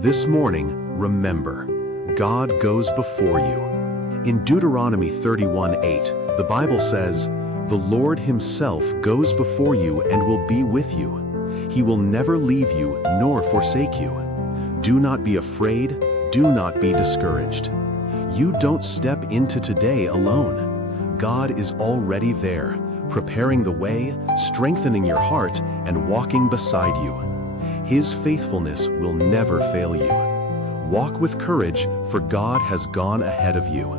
This morning, remember, God goes before you. In Deuteronomy 31:8, the Bible says, "The Lord Himself goes before you and will be with you. He will never leave you nor forsake you. Do not be afraid, do not be discouraged." You don't step into today alone. God is already there, preparing the way, strengthening your heart, and walking beside you. His faithfulness will never fail you. Walk with courage, for God has gone ahead of you.